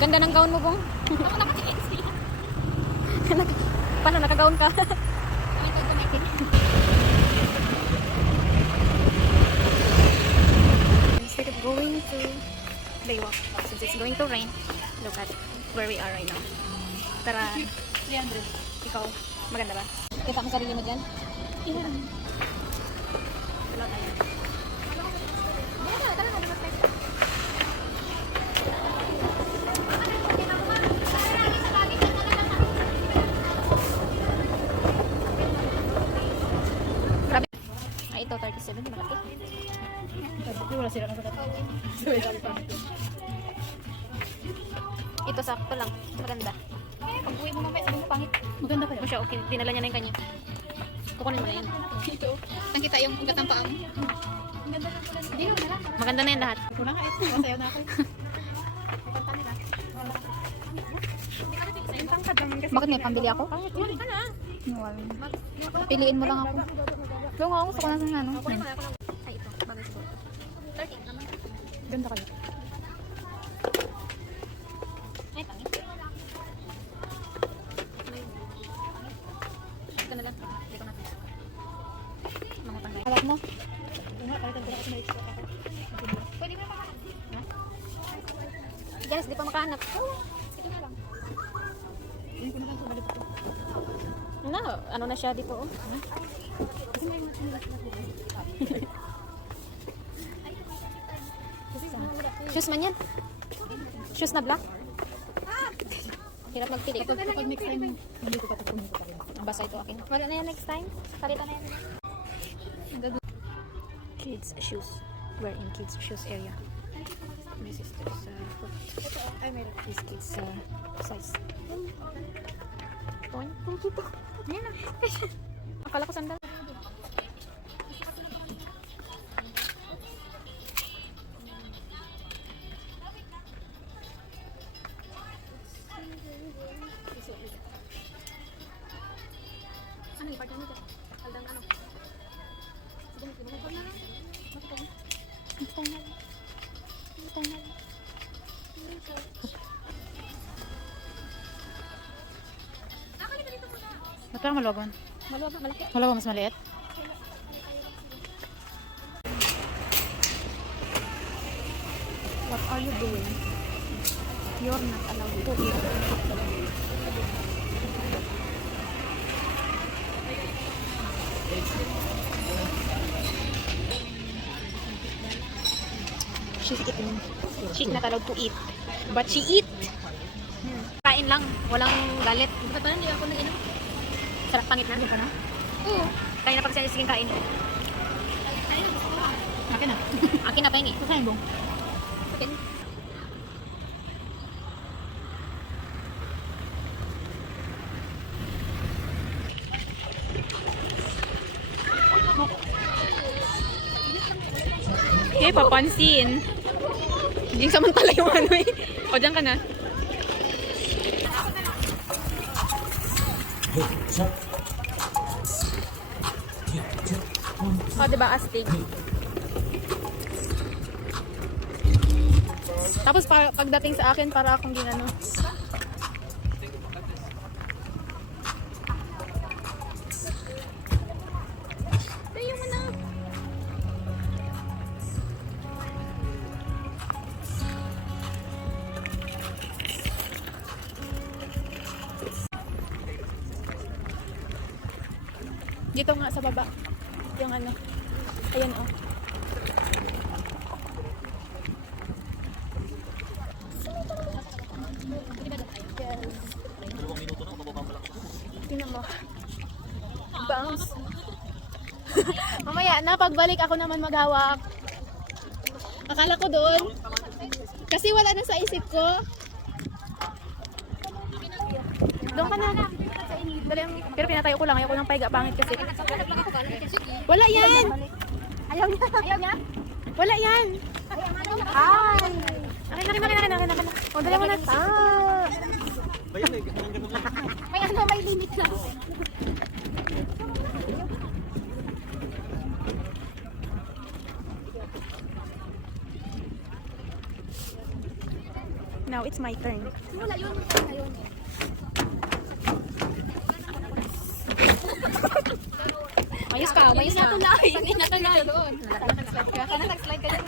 Ganda ng gown mo, Bong. Ako nakatiis niya. Paano, nakagaon ka? Kami ko kumitin. Instead of going to Baywalk, since it's going to rain, look at where we are right now. Tara, 300. ikaw, maganda ba? Kita mo sarili mo dyan? Ilan? Wala tayo. Tara na, lumot tayo. Grabe. Ay, ito, 37, malaki. Wala sila na sa Ito, sakto lang. Maganda. Pag uwi mo mamaya, sabi mo pangit. Maganda pa yun. Siya, okay. Dinala niya na yung kanya. Kukunin mo na yan. Dito. Nakita yung ugat ng paa mo. Ang ganda ng pula. Hindi, wala lang. Maganda na yan lahat. Wala ka ito. Masayaw na ako. Bakit may pambili ako? Yun ka na. Piliin mo lang ako. Pero nga ako, gusto ko na sa ano. Ay, ito. Bagay siguro. 13 naman. Ganda kayo. Ay, pangit. Ito na lang. Hindi ko na. Mga pangay. Alat mo? Nga, palitan ko na ako sa maliit ako. Pwede mo na pa. Yes, di pa makahanap. Ito na lang. Hindi ko na lang sa maliit ko. Ano na siya dito, oh. Kasi may mga Shoes man yan. Shoes na black. Hirap magpili. Kapag next time, hindi ko pa ito pumunta pa rin. Ang basa ito akin. Wala na yan next time. Palitan na yan. Kids shoes. We're in kids shoes area. My sister's foot. Ito, ay meron. This kids size. Point. Yan na. Akala ko sandal. Ano yung part nito? Haldang ano? Sige, mag-ipon na lang. Mag-ipon. Ito na. Ito na. Nakalita dito muna. Ba't parang maluwagan? Maluwag, malaki. Maluwag mas maliit? What are you doing? You're not allowed to eat. She's eating. She's not allowed to eat. But she eat. Kain lang. Walang galit. Ba't parang hindi ako nag-inom? Sarap pangit na. Ka na? Oo. Kain na pag siya. Sige, kain. Ayun, gusto ko. Akin na. Akin na pa yun eh. Saan bong? Akin. Okay, papansin. Hindi samantala yung ano eh. O, dyan ka na. O, diba, astig. Tapos pagdating sa akin, para akong ginano. Tayo mo na. Dito nga sa baba. Yung ano. Ayan oh. Tingnan mo. Bounce. Mamaya na, pagbalik ako naman maghawak. Akala ko doon. Kasi wala na sa isip ko. Doon ka na. Dali, pero pinatayo ko lang. Ayaw ko ng pahiga. Pangit kasi. Wala yan! Ayaw niya. Ayaw niya? Wala yan! Ay! Akin. O, dali mo na. May ano, may limit lang. Now it's my turn. Wala yun. Ayun. Ayos ka, ayos ka. Hindi na to doon. Nag-slide ka. Nag-slide ka dyan.